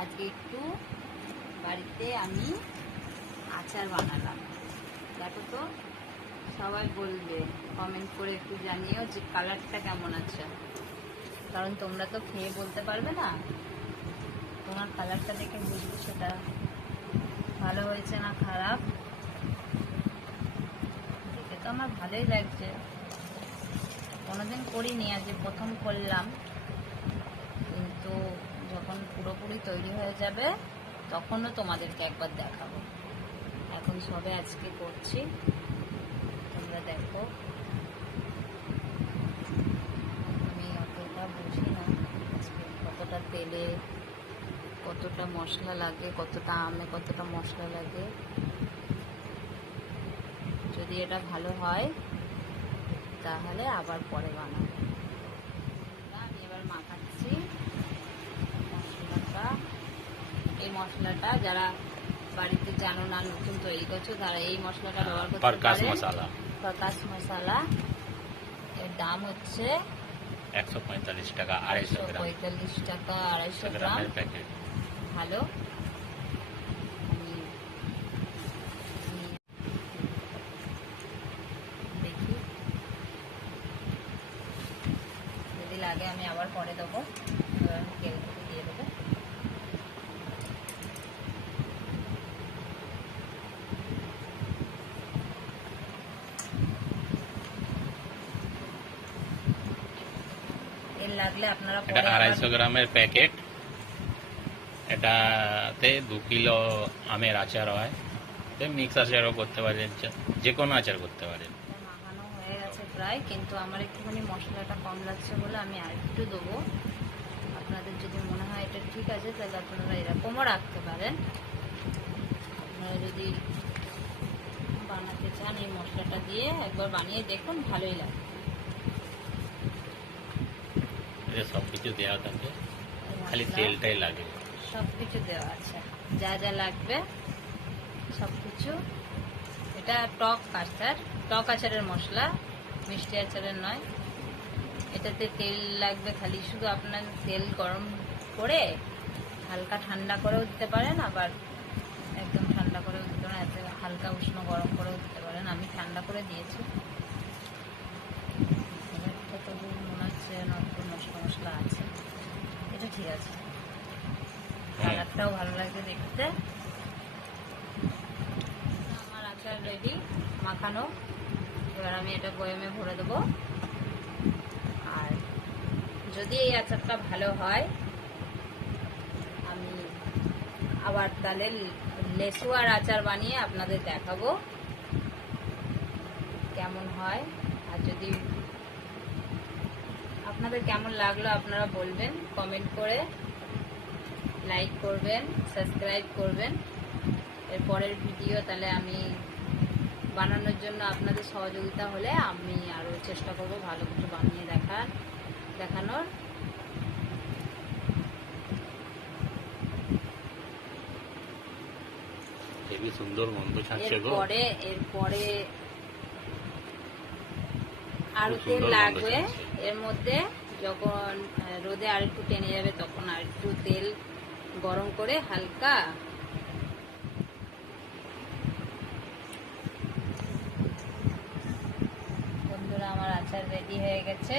আজকে একটু বাড়িতে আমি আচার বানালাম। দেখো তো, সবাই বলবে, কমেন্ট করে একটু জানিও যে কালারটা কেমন আছে, কারণ তোমরা তো খেয়ে বলতে পারবে না। তোমার কালারটা দেখে বুঝবে সেটা ভালো হয়েছে না খারাপ। দেখে তো আমার ভালোই লাগছে, কোনোদিন করিনি, আজকে প্রথম করলাম। কিন্তু যখন পুরোপুরি তৈরি হয়ে যাবে তখনও তোমাদেরকে একবার দেখাবো। এখন সবে আজকে করছি, তোমরা দেখো। আমি অতটা বুঝি না আজকে কতটা তেলে কতটা মশলা লাগে, কতটা আমে কতটা মশলা লাগে। যদি এটা ভালো হয় তাহলে আবার পরে বানাবো। আমি এবার মাখাচ্ছি মশলাটা। এই মশলাটা যারা বাড়িতে জানো না, নতুন তৈরি করছো, তারা এই মশলাটা ব্যবহার করতে পারে। প্রকাশ মশলা। এর দাম হচ্ছে 145 টাকা, 250 গ্রাম। 145 টাকা 250 গ্রাম প্যাকেট। ভালো। দেখি, যদি লাগে আমি আবার পরে দেবো। তেল দিয়ে দেবো। লাগলে আপনারা এটা 250 গ্রামের প্যাকেট। এটাতে 2 কিলো আমের আচার হয়। মিক্স আচারও করতে পারেন, যে কোনো আচার করতে পারেন। মাখানো হয়ে গেছে প্রায়, কিন্তু আমার একটুখানি মশলাটা কম লাগছে বলে আমি আরেকটু দেবো। আপনাদের যদি মনে হয় এটা ঠিক আছে তাহলে আপনারা এরকমও রাখতে পারেন। আপনারা যদি বানাতে চান এই মশলাটা দিয়ে একবার বানিয়ে দেখুন, ভালোই লাগে। সবকিছু দেওয়া থাকে, খালি তেলটাই লাগে। সবকিছু দেওয়া আছে, যা যা লাগবে সবকিছু। এটা টক আচারের মশলা, মিষ্টি আচারের নয়। এটাতে তেল লাগবে খালি, শুধু আপনার তেল গরম করে হালকা ঠান্ডা করেও দিতে পারেন, আবার একদম ঠান্ডা করেও দিতে পারেন, এতে হালকা উষ্ণ গরম করেও দিতে পারেন। আমি ঠান্ডা করে দিয়েছি। মনে হচ্ছে নতুন মশলা আছে, এটা ঠিক আছে। কালারটাও ভালো লাগছে দেখতে। আমার আচার রেডি, মাখানো। এবার আমি এটা বয়ামে ভরে দেবো। আর যদি এই আচারটা ভালো হয় আমি আবার তাহলে লেসুয়ার আচার বানিয়ে আপনাদের দেখাবো কেমন হয়। আর যদি আপনাদের কেমন লাগলো আপনারা বলবেন, কমেন্ট করে লাইক করবেন, সাবস্ক্রাইব করবেন। এর পরের ভিডিও তাহলে আমি বানানোর জন্য আপনাদের সহযোগিতা হলে আমি আরও চেষ্টা করব ভালো কিছু বানিয়ে দেখানোর। খুবই সুন্দর গন্ধ ছাড়ছে গো। এরপরে আরো তেল লাগবে এর মধ্যে। যখন রোদে আরেকটু টেনে যাবে তখন আরেকটু তেল গরম করে হালকা। বন্ধুরা, আমার আচার রেডি হয়ে গেছে।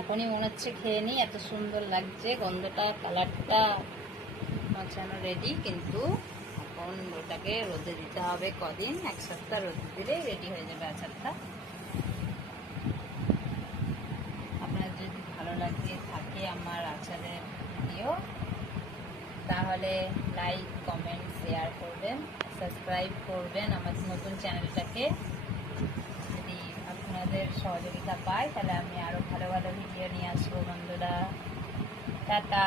এখনই মনে হচ্ছে খেয়ে নিই, এত সুন্দর লাগছে গন্ধটা, কালারটা। মাখানো রেডি, কিন্তু এখন ওটাকে রোদে দিতে হবে কদিন, 1 সপ্তাহ রোদে দিলে রেডি হয়ে যাবে আচারটা। আপনার যদি ভালো লাগে থাকে আমার আচারের ভিডিও, তাহলে লাইক, কমেন্ট, শেয়ার করবেন, সাবস্ক্রাইব করবেন আমার নতুন চ্যানেলটাকে। যদি আপনাদের সহযোগিতা পাই তাহলে আমি আরও ভালো ভালো ভিডিও নিয়ে আসবো। বন্ধুরা, টাটা।